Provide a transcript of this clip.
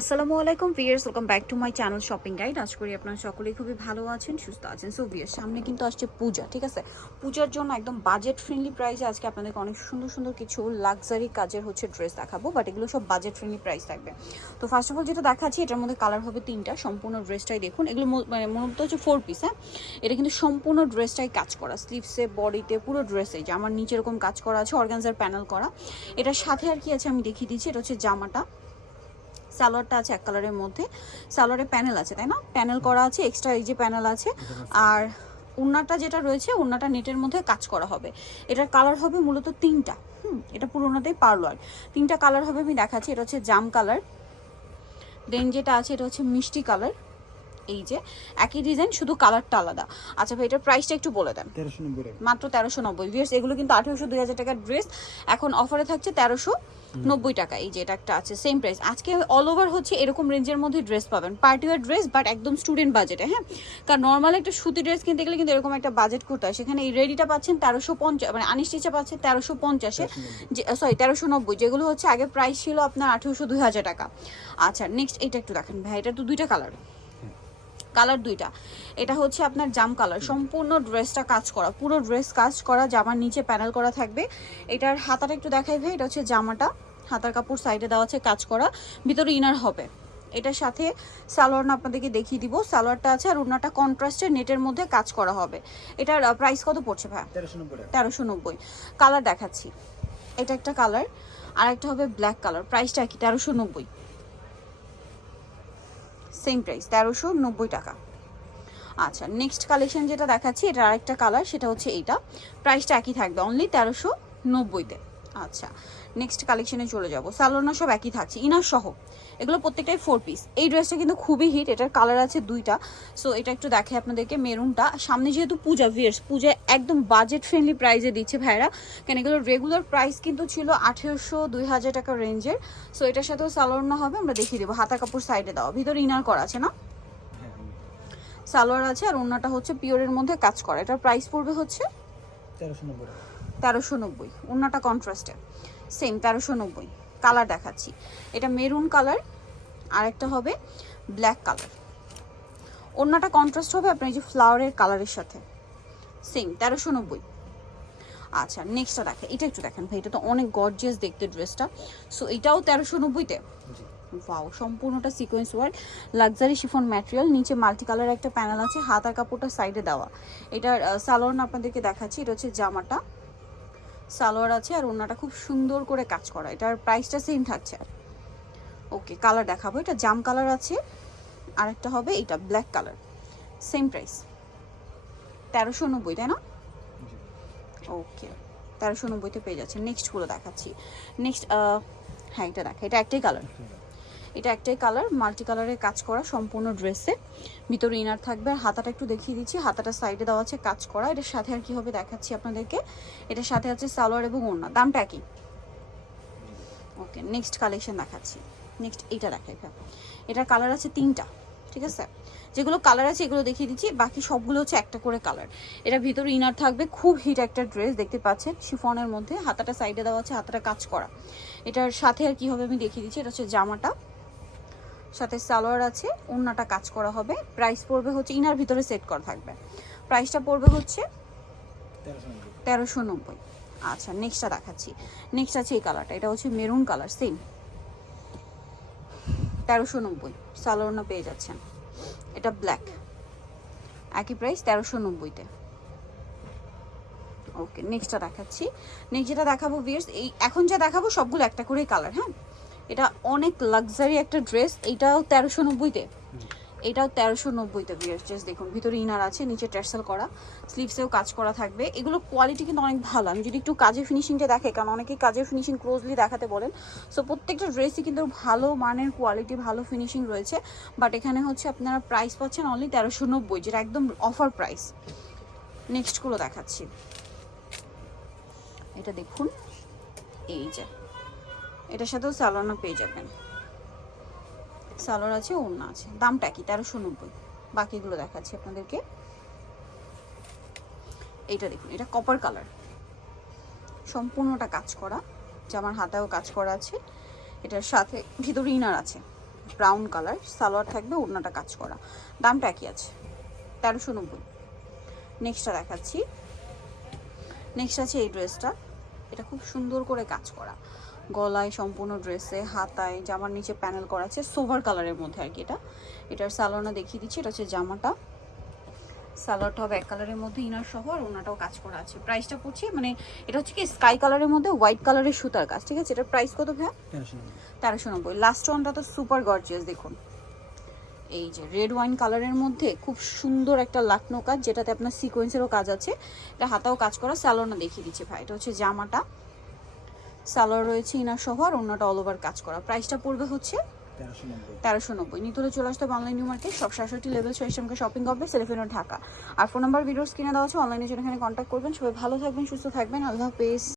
আসসালামু আলাইকুম viewers welcome back to my channel shopping guide আজ করি আপনারা সকলেই খুবই ভালো আছেন, সুস্থ আছেন। সো ভিয়ার্স সামনে কিন্তু আসছে পূজা, ঠিক আছে? পূজার জন্য একদম বাজেট ফ্রেন্ডলি প্রাইসে আজকে আপনাদেরকে অনেক সুন্দর সুন্দর কিছু লাক্সারি কাজের হচ্ছে ড্রেস দেখাবো বাট এগুলো সব বাজেট ফ্রেন্ডলি প্রাইস থাকবে। তো ফার্স্ট অফ অল যেটা দেখাচ্ছি, এটার মধ্যে কালার হবে তিনটা, সম্পূর্ণ ড্রেসটাই দেখুন। এগুলো মানে মূলত হচ্ছে ফোর পিস হ্যাঁ? এটা কিন্তু সম্পূর্ণ ড্রেসটাই কাজ করা স্লিভসে বডিতে পুরো ড্রেসে যে আমার নিচে এরকম কাজ করা আছে অর্গানজার প্যানেল করা। এটার সাথে আর কি আছে আমি দেখিয়ে দিচ্ছি, এটা হচ্ছে জামাটা। সালোয়ারটা আছে এক কালারের মধ্যে। সালোয়ারে প্যানেল আছে তাই না? প্যানেল করা আছে এক্সট্রা এই যে প্যানেল আছে। আর উন্নাটা যেটা রয়েছে উন্নাটা নেটের মধ্যে কাজ করা হবে। এটার কালার হবে মূলত তিনটা। হুম এটা পুরোনোটাই পার্লার তিনটা কালার হবে আমি দেখাচ্ছি এটা হচ্ছে জাম কালার। দেন যেটা আছে এটা হচ্ছে মিষ্টি কালার। এই যে একই ডিজাইন শুধু কালারটা আলাদা। আচ্ছা ভাই এটার প্রাইসটা একটু বলে দেন। তেরোশো নব্বই মাত্র তেরোশো নব্বই। এগুলো কিন্তু আঠেরোশো দুই হাজার টাকার ড্রেস এখন অফারে থাকছে তেরোশো। নব্বই টাকা এই যে এটা একটা আছে সেম প্রাইস আজকে অল ওভার হচ্ছে এরকম রেঞ্জের মধ্যে ড্রেস পাবেন। পার্টি ওয়ার ড্রেস বাট একদম স্টুডেন্ট বাজেটে হ্যাঁ? কারণ নর্মাল একটা সুতি ড্রেস কিনতে গেলে কিন্তু এরকম একটা বাজেট করতে হয়। সেখানে এই রেডিটা পাচ্ছেন তেরোশো পঞ্চাশ মানে আনিস্টিচা পাচ্ছেন তেরোশো পঞ্চাশে। যে সরি তেরোশো নব্বই। যেগুলো হচ্ছে আগে প্রাইস ছিল আপনার আঠেরোশো দুই হাজার টাকা। আচ্ছা নেক্সট এটা একটু দেখেন। ভাই এটা তো দুইটা কালার কালার দুইটা। এটা হচ্ছে আপনার জাম কালার। সম্পূর্ণ ড্রেসটা কাজ করা পুরো ড্রেস কাজ করা জামার নিচে প্যানেল করা থাকবে। এটার হাতাটা একটু দেখাই ভাই এটা হচ্ছে জামাটা। হাতার কাপড় সাইডে দেওয়া আছে কাজ করা ভিতরে ইনার হবে। এটার সাথে সালোয়ার না আপনাদেরকে দেখিয়ে দিব। সালোয়ারটা আছে আর ওনাটা কন্ট্রাস্টের নেটের মধ্যে কাজ করা হবে। এটার প্রাইস কত পড়ছে ভাই? তেরোশো নব্বই তেরোশো নব্বই। কালার দেখাচ্ছি। এটা একটা কালার আর একটা হবে ব্ল্যাক কালার প্রাইসটা কি তেরোশো নব্বই। সেম প্রাইস তেরোশো নব্বই টাকা। আচ্ছা নেক্সট কালেকশন যেটা দেখাচ্ছি এটা আরেকটা কালার সেটা হচ্ছে এইটা। প্রাইসটা একই থাকবে অনলি তেরোশো নব্বইতে আচ্ছা নেক্সট কালেকশনে চলে যাব। সালোনা সব একই থাকছে, ইনার সহ। এগুলো প্রত্যেকটাই ফোর পিস এই ড্রেসটা কিন্তু খুবই হিট এটার কালার আছে দুইটা। সো এটা একটু দেখে আপনাদেরকে মেরুনটা। সামনে যেহেতু পূজা ভিয়ার্স পূজা একদম বাজেট ফ্রেন্ডলি প্রাইসে দিচ্ছে ভাইরা কেন এগুলোর রেগুলার প্রাইস কিন্তু ছিল আঠেরোশো, দুই হাজার টাকা রেঞ্জের সো এটার সাথেও সালোয়ার হবে, আমরা দেখিয়ে দেবো। হাতা কাপড় সাইডে দেওয়া। ভিতরে ইনার করা আছে না? সালোয়ার আছে, আর ওনাটা হচ্ছে পিওরের মধ্যে কাজ করা। এটার প্রাইস পড়বে হচ্ছে? তেরোশো নব্বই তেরোশো নব্বই ওনাটা কন্ট্রাস্টে সেম তেরোশো নব্বই কালার দেখাচ্ছি। এটা মেরুন কালার আর একটা হবে ব্ল্যাক কালার অন্যটা কন্ট্রাস্ট হবে আপনার এই যে ফ্লাওয়ারের কালারের সাথে। সেম তেরোশো নব্বই। আচ্ছা নেক্সটটা দেখেন, এটা একটু দেখেন ভাই, এটা তো অনেক গর্জিয়াস দেখতে ড্রেসটা সো এটাও তেরোশো নব্বইতে? ওয়াও সম্পূর্ণটা sequence work luxury chiffon material নিচে মাল্টি কালার একটা প্যানেল আছে, হাতার কাপড়টা সাইডে দেওয়া। এটার সালোয়ার আপনাদেরকে দেখাচ্ছি, এটা হচ্ছে জামাটা। সালোয়ার আছে আর ওনাটা খুব সুন্দর করে কাজ করা। এটার প্রাইসটা সেম থাকছে আর। ওকে কালার দেখাবো। এটা জাম কালার আছে। আর একটা হবে এটা ব্ল্যাক কালার সেম প্রাইস তেরোশো নব্বই তাই না? ওকে তেরোশো নব্বইতে পেয়ে যাচ্ছে নেক্সটগুলো দেখাচ্ছি। নেক্সট হ্যাঁ এটা দেখা। এটা একটাই কালার এটা একটাই কালার মাল্টি কালারের কাজ করা সম্পূর্ণ ড্রেসে ভিতরে ইনার থাকবে, আর হাতাটা একটু দেখিয়ে দিচ্ছি। হাতাটা সাইডে দেওয়া আছে কাজ করা। এটার সাথে আর কি হবে দেখাচ্ছি আপনাদেরকে? এটার সাথে আছে সালোয়ার এবং ওড়না। দামটা কি? ওকে নেক্সট কালেকশন দেখাচ্ছি। নেক্সট এইটা দেখাই এটার কালার আছে তিনটা, ঠিক আছে? যেগুলো কালার আছে এগুলো দেখিয়ে দিচ্ছি। বাকি সবগুলো হচ্ছে একটা করে কালার এটা ভিতরে ইনার থাকবে খুব হিট একটা ড্রেস দেখতে পাচ্ছেন? শিফনের মধ্যে হাতাটা সাইডে দেওয়া আছে, হাতাটা কাজ করা। এটার সাথে আর কি হবে আমি দেখিয়ে দিচ্ছি? এটা হচ্ছে জামাটা। সাথে সালোয়ার আছে, ওড়নাটা কাজ করা হবে। প্রাইস পড়বে হচ্ছে, ইনার ভিতরে সেট করা থাকবে। প্রাইসটা পড়বে হচ্ছে তেরোশো নব্বই। আচ্ছা নেক্সটটা দেখাচ্ছি। নেক্সট আছে এই কালারটা এটা হচ্ছে মেরুন কালার সেম তেরোশো নব্বই সালোয়ারনা পেয়ে যাচ্ছেন। এটা ব্ল্যাক একই প্রাইস তেরোশো নব্বইতে। ওকে নেক্সটটা দেখাচ্ছি। নেক্সট যেটা দেখাবো ভিয়ার্স এই এখন যা দেখাবো, সবগুলো একটা করেই কালার হ্যাঁ? এটা অনেক লাক্সারি একটা ড্রেস এটাও তেরোশো নব্বইতে। এটাও তেরোশো নব্বইতে বিয়ার ড্রেস দেখুন ভিতরে ইনার আছে নিচে টার্সেল করা স্লিভসেও কাজ করা থাকবে। এগুলো কোয়ালিটি কিন্তু অনেক ভালো। আমি যদি একটু কাজের ফিনিশিংটা দেখে কারণ অনেকেই কাজের ফিনিশিং ক্লোজলি দেখাতে বলেন। সো প্রত্যেকটা ড্রেসই কিন্তু ভালো মানের কোয়ালিটি ভালো ফিনিশিং রয়েছে। বাট এখানে হচ্ছে আপনারা প্রাইস পাচ্ছেন অনলি তেরোশো নব্বই যেটা একদম অফার প্রাইস নেক্সটগুলো দেখাচ্ছি। এটা দেখুন এই যে। এটার সাথেও সালোনা পেয়ে যাবেন। সালোয়ার আছে, ওড়না আছে। দামটা কি? তেরোশো নব্বই। বাকিগুলো দেখাচ্ছি আপনাদেরকে। এইটা দেখুন, এটা কপার কালার সম্পূর্ণটা কাজ করা, জামার হাতায়ও কাজ করা আছে। এটার সাথে ভিতরে ইনার আছে ব্রাউন কালার সালোয়ার থাকবে, ওড়নাটা কাজ করা। দামটা একই আছে, তেরোশো নব্বই। নেক্সটটা দেখাচ্ছি। নেক্সট আছে এই ড্রেসটা এটা খুব সুন্দর করে কাজ করা। গলায় সম্পূর্ণ ড্রেসে হাতায় জামার নিচে প্যানেল করা আছে সোভার কালারের মধ্যে আর কি এটা। এটার সালোয়ারটা দেখিয়ে দিচ্ছি এটা হচ্ছে জামাটা। সালোয়ারটা হবে এক কালারের মধ্যে ইনার সহ আর ওনাটাও কাজ করা আছে। প্রাইসটা পড়ছে মানে এটা হচ্ছে কি স্কাই কালারের মধ্যে হোয়াইট কালারের সুতার কাজ ঠিক আছে? এটার প্রাইস কত ভাইয়া? তেরোশো নব্বই। লাস্ট ওয়ানটা তো সুপার গর্জিয়াস দেখুন। এই যে রেড ওয়াইন কালারের মধ্যে খুব সুন্দর একটা লাকনো কাজ যেটাতে আপনার সিকোয়েন্সেরও কাজ আছে। এটা হাতাও কাজ করা স্যালোনা দেখিয়ে দিচ্ছে ভাই। এটা হচ্ছে জামাটা। সালোয়ার রয়েছে ইনার সহ আর অন্যটা অল ওভার কাজ করা। প্রাইসটা পড়বে হচ্ছে তেরোশো নব্বই। নিতলে চলে আসতে অনলাইন নিউ মার্কেট সব সাতষট্টি লেভেল সহিষ্ণুকে শপিং করবে সেলিফেনো ঢাকা। আর ফোন নাম্বার ভিডিওস কিনে দেওয়া আছে অনলাইনে জন্য এখানে কন্ট্যাক্ট করবেন। সবাই ভালো থাকবেন সুস্থ থাকবেন। আল্লাহ হাফেজ।